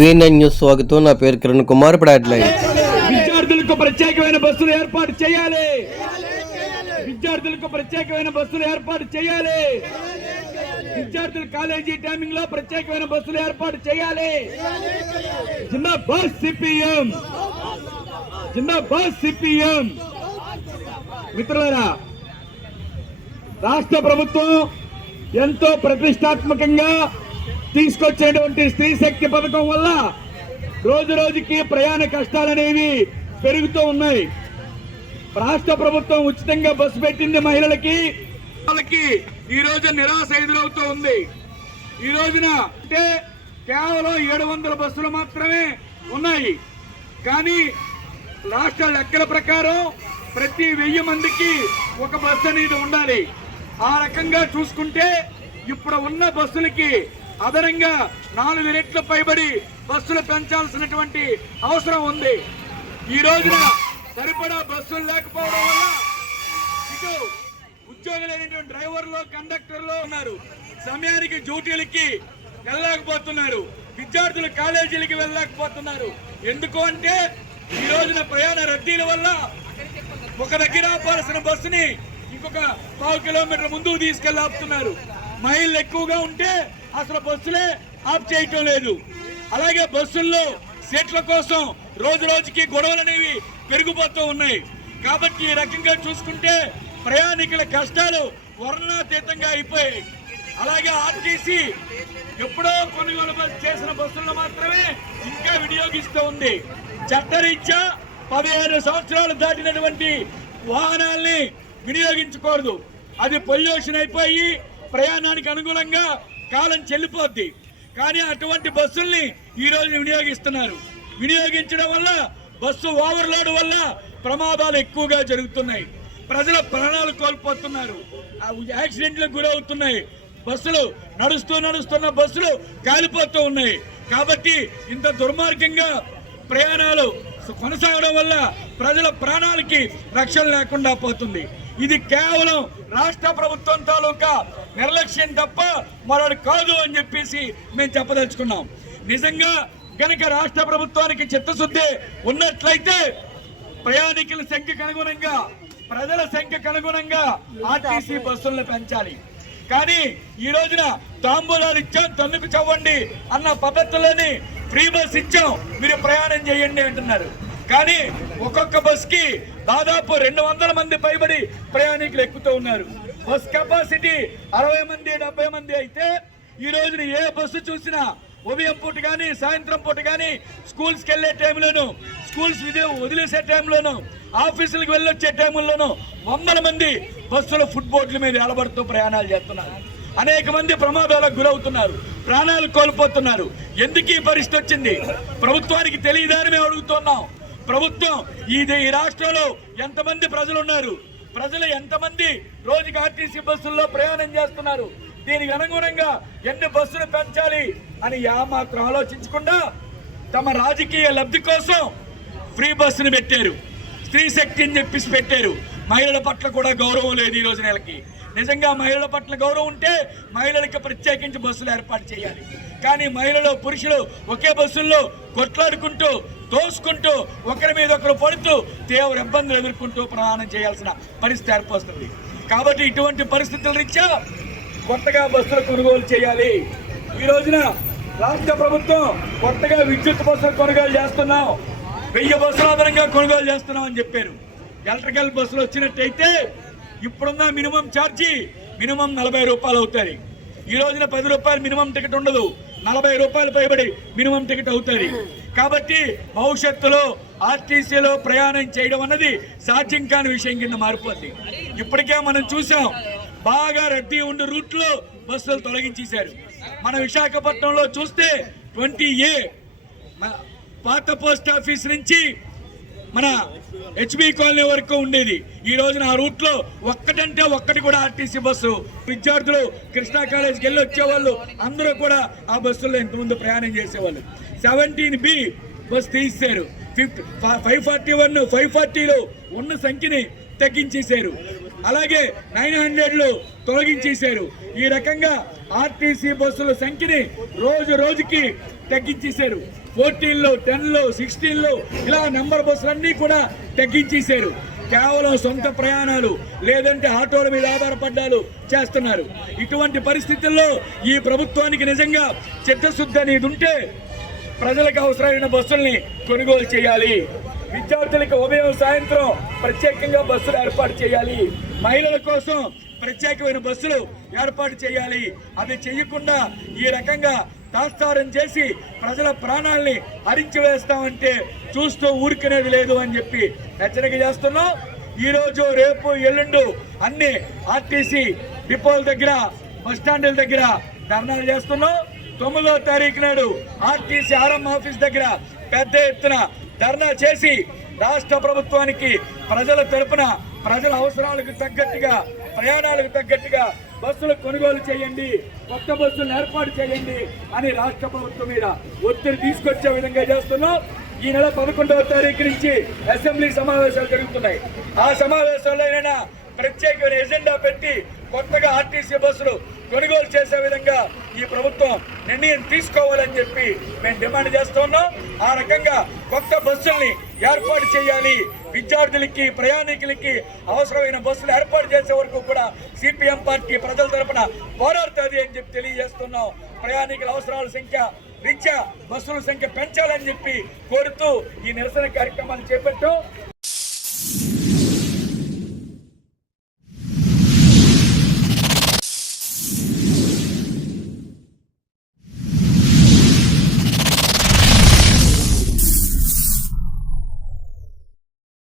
V9 news స్వాగతం. నా పేరు కిరణ్ కుమార్. ఇప్పుడు హెడ్లైన్. విద్యార్థులకు ప్రత్యేకమైన బస్సులు ఏర్పాటు చేయాలి. విద్యార్థులకు ప్రత్యేకమైన బస్సులు ఏర్పాటు చేయాలి. విద్యార్థుల కాలేజీ టైమింగ్ లో ప్రత్యేకమైన బస్సులు ఏర్పాటు చేయాలి. జిందాబాద్ సిపిఎం, జిందాబాద్ సిపిఎం. మిత్రులారా, రాష్ట్ర ప్రభుత్వం ఎంతో ప్రతిష్టాత్మకంగా తీసుకొచ్చేటువంటి స్త్రీ శక్తి పథకం వల్ల రోజు రోజుకి ప్రయాణ కష్టాలనేవి పెరుగుతూ ఉన్నాయి. రాష్ట్ర ప్రభుత్వం ఉచితంగా బస్సు పెట్టింది మహిళలకి. వాళ్ళకి ఈ రోజు నిరాశ ఎదురవుతూ ఉంది. ఈ రోజున అంటే కేవలం 700 బస్సులు మాత్రమే ఉన్నాయి. కానీ రాష్ట్ర లెక్కల ప్రకారం ప్రతి 1000 మందికి ఒక బస్సు అనేది ఉండాలి. ఆ రకంగా చూసుకుంటే ఇప్పుడు ఉన్న బస్సులకి అదనంగా 4 రెట్లు పైబడి బస్సులు పెంచాల్సినటువంటి అవసరం ఉంది. ఈ రోజున సరిపడా బస్సులు లేకపోవడం వల్ల ఇటు ఉద్యోగులైనటువంటి డ్రైవర్లు, కండక్టర్లు ఉన్నారు, సమయానికి డ్యూటీలకి వెళ్ళలేకపోతున్నారు. విద్యార్థులు కాలేజీలకి వెళ్ళలేకపోతున్నారు. ఎందుకు అంటే ఈ రోజున ప్రయాణ రద్దీల వల్ల ఒక దగ్గర ఆపాల్సిన బస్సుని ఇంకొక 1/2 కిలోమీటర్ ముందుకు తీసుకెళ్లి ఆపుతున్నారు. మైళ్ళు ఎక్కువగా ఉంటే అసలు బస్సులే ఆఫ్ చేయటం లేదు. అలాగే బస్సుల్లో సీట్ల కోసం రోజు రోజుకి గొడవలు అనేవి పెరిగిపోతూ ఉన్నాయి. కాబట్టి ఈ రకంగా చూసుకుంటే ప్రయాణికుల కష్టాలు వర్ణనాతీతంగా అయిపోయాయి. అలాగే ఆర్టీసీ ఎప్పుడో కొనుగోలు చేసిన బస్సులను మాత్రమే ఇంకా వినియోగిస్తూ ఉంది. చట్టరీత్యా 15 సంవత్సరాలు దాటినటువంటి వాహనాల్ని వినియోగించకూడదు. అది పొల్యూషన్ అయిపోయి ప్రయాణానికి అనుగుణంగా కాలం చెల్లిపోద్ది. కానీ అటువంటి బస్సుల్ని ఈ రోజు వినియోగిస్తున్నారు. వినియోగించడం వల్ల బస్సు ఓవర్లోడ్ వల్ల ప్రమాదాలు ఎక్కువగా జరుగుతున్నాయి. ప్రజల ప్రాణాలు కోల్పోతున్నారు, యాక్సిడెంట్లకు గురవుతున్నాయి. బస్సులు నడుస్తున్న బస్సులు కాలిపోతూ ఉన్నాయి. కాబట్టి ఇంత దుర్మార్గంగా ప్రయాణాలు కొనసాగడం వల్ల ప్రజల ప్రాణాలకి రక్షణ లేకుండా పోతుంది. ఇది కేవలం రాష్ట్ర ప్రభుత్వం తాలూకా నిర్లక్ష్యం తప్ప మరొకటి కాదు అని చెప్పేసి మేము చెప్పదలుచుకున్నాం. నిజంగా కనుక రాష్ట్ర ప్రభుత్వానికి చిత్తశుద్ధి ఉన్నట్లయితే ప్రయాణికుల సంఖ్యకు అనుగుణంగా, ప్రజల సంఖ్యకు అనుగుణంగా ఆర్టీసీ బస్సులను పెంచాలి. కానీ ఈ రోజున తాంబూలాలు ఇచ్చాం, తన్నుకు చవ్వండి అన్న పద్ధతిలోని ఫ్రీ బస్ ఇచ్చాం, మీరు ప్రయాణం చేయండి అంటున్నారు. కానీ ఒక్కొక్క బస్ కి దాదాపు 200 మంది పైబడి ప్రయాణికులు ఎక్కుతూ ఉన్నారు. బస్ కెపాసిటీ 60 మంది 70 మంది అయితే ఈ రోజున ఏ బస్సు చూసినా ఉదయం పూట కానీ, సాయంత్రం పూట కానీ, స్కూల్స్కి వెళ్ళే టైంలోను, స్కూల్స్ వదిలేసే టైంలోను, ఆఫీసులకు వెళ్ళొచ్చే టైంలోను 100 మంది బస్సులు ఫుట్బోట్ల మీద నిలబడుతూ ప్రయాణాలు చేస్తున్నారు. అనేక మంది ప్రమాదాలకు గురవుతున్నారు, ప్రాణాలు కోల్పోతున్నారు. ఎందుకు ఈ పరిస్థితి వచ్చింది? ప్రభుత్వానికి తెలియదని మేము అడుగుతున్నాం. ప్రభుత్వం ఈ రాష్ట్రంలో ఎంతమంది ప్రజలు ఉన్నారు, ప్రజలు ఎంతమంది రోజుకి ఆర్టీసీ బస్సుల్లో ప్రయాణం చేస్తున్నారు, దీనికి అనుగుణంగా ఎన్ని బస్సులు పెంచాలి అని ఏమాత్రం ఆలోచించకుండా తమ రాజకీయ లబ్ధి కోసం ఫ్రీ బస్సును పెట్టారు, స్త్రీ శక్తి అని చెప్పేసి పెట్టారు. మహిళల పట్ల కూడా గౌరవం లేదు ఈ రోజు నెలకి. నిజంగా మహిళల పట్ల గౌరవం ఉంటే మహిళలకి ప్రత్యేకించి బస్సులు ఏర్పాటు చేయాలి. కానీ మహిళలు, పురుషులు ఒకే బస్సుల్లో కొట్లాడుకుంటూ, తోసుకుంటూ, ఒకరి మీద ఒకరు పడుతూ తీవ్ర ఇబ్బందులు ఎదుర్కొంటూ ప్రయాణం చేయాల్సిన పరిస్థితి ఏర్పడుతుంది. కాబట్టి ఇటువంటి పరిస్థితుల రీత్యా కొత్తగా బస్సులు కొనుగోలు చేయాలి. ఈ రోజున రాష్ట్ర ప్రభుత్వం కొత్తగా విద్యుత్ బస్సులు కొనుగోలు చేస్తున్నాం, 1000 బస్సులు అదనంగా కొనుగోలు చేస్తున్నాం అని చెప్పారు. ఎలక్ట్రికల్ బస్సులు వచ్చినట్టయితే ఇప్పుడున్న మినిమం ఛార్జీ మినిమం 40 రూపాయలు అవుతుంది. ఈ రోజున 10 రూపాయలు మినిమం టికెట్ ఉండదు, 40 రూపాయలు పైబడి మినిమం టికెట్ అవుతుంది. కాబట్టి భవిష్యత్తులో ఆర్టీసీలో ప్రయాణం చేయడం అన్నది సాధ్యం కాని విషయం కింద మారిపోద్ది. ఇప్పటికే మనం చూసాం, బాగా రద్దీ ఉండే రూట్లో బస్సులు తొలగించేశారు. మన విశాఖపట్నంలో చూస్తే 20A పాత పోస్ట్ ఆఫీస్ నుంచి మన HB కాలనీ వరకు ఉండేది. ఈ రోజున ఆ రూట్ లో ఒక్కటంటే ఒక్కటి కూడా ఆర్టీసీ బస్సు. విద్యార్థులు కృష్ణా కాలేజ్కి వెళ్ళి వచ్చేవాళ్ళు అందరూ కూడా ఆ బస్సుల్లో ఇంతకుముందు ప్రయాణం చేసేవాళ్ళు. 17B బస్ తీశారు. 541 540లో ఉన్న సంఖ్యని తగ్గించేశారు. అలాగే 900లో తొలగించేశారు. ఈ రకంగా ఆర్టీసీ బస్సుల సంఖ్యని రోజు రోజుకి తగ్గించేశారు. 14లో 10లో 16లో ఇలా నెంబర్ బస్సులన్నీ కూడా తగ్గించేశారు. కేవలం సొంత ప్రయాణాలు లేదంటే ఆటోల మీద ఆధారపడ్డాలు చేస్తున్నారు. ఇటువంటి పరిస్థితుల్లో ఈ ప్రభుత్వానికి నిజంగా చిత్తశుద్ధి అనేది ఉంటే ప్రజలకు అవసరమైన బస్సుల్ని కొనుగోలు చేయాలి. విద్యార్థులకు ఉదయం సాయంత్రం ప్రత్యేకంగా బస్సులు ఏర్పాటు చేయాలి. మహిళల కోసం ప్రత్యేకమైన బస్సులు ఏర్పాటు చేయాలి. అది చేయకుండా ఈ రకంగా తాత్సారం చేసి ప్రజల ప్రాణాల్ని హరించి వేస్తామంటే చూస్తూ ఊరుకునేది లేదు అని చెప్పి హెచ్చరిక చేస్తున్నాం. ఈరోజు రేపు ఎల్లుండు అన్ని ఆర్టీసీ డిపోల దగ్గర బస్టాండ్ల దగ్గర ధర్నాలు చేస్తున్నాం. 9వ తారీఖు నాడు ఆర్టీసీ ఆర్ఎం ఆఫీస్ దగ్గర పెద్ద ఎత్తున ధర్నా చేసి రాష్ట్ర ప్రభుత్వానికి ప్రజల తరపున ప్రజల అవసరాలకు తగ్గట్టుగా ప్రయాణాలకు తగ్గట్టుగా బస్సులు కొనుగోలు చేయండి, కొత్త బస్సులను ఏర్పాటు చేయండి అని రాష్ట్ర ప్రభుత్వం మీద ఒత్తిడి తీసుకొచ్చే విధంగా చేస్తున్నాం. ఈ నెల 11వ తారీఖు నుంచి అసెంబ్లీ సమావేశాలు జరుగుతున్నాయి. ఆ సమావేశాల్లో అయినా ప్రత్యేకమైన ఎజెండా పెట్టి కొత్తగా ఆర్టీసీ బస్సులు కొనుగోలు చేసే విధంగా ఈ ప్రభుత్వం నిర్ణయం తీసుకోవాలని చెప్పి మేము డిమాండ్ చేస్తున్నాం. ఆ రకంగా కొత్త బస్సుల్ని ఏర్పాటు చేయాలి. విద్యార్థులకి ప్రయాణికులకి అవసరమైన బస్సులు ఏర్పాటు చేసే వరకు కూడా సిపిఎం పార్టీ ప్రజల తరపున పోరాడుతుంది అని చెప్పి తెలియజేస్తున్నాం. ప్రయాణికుల అవసరాల సంఖ్య రీత్యా బస్సుల సంఖ్య పెంచాలని చెప్పి కోరుతూ ఈ నిరసన కార్యక్రమాన్ని చేపట్టాం.